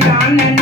down and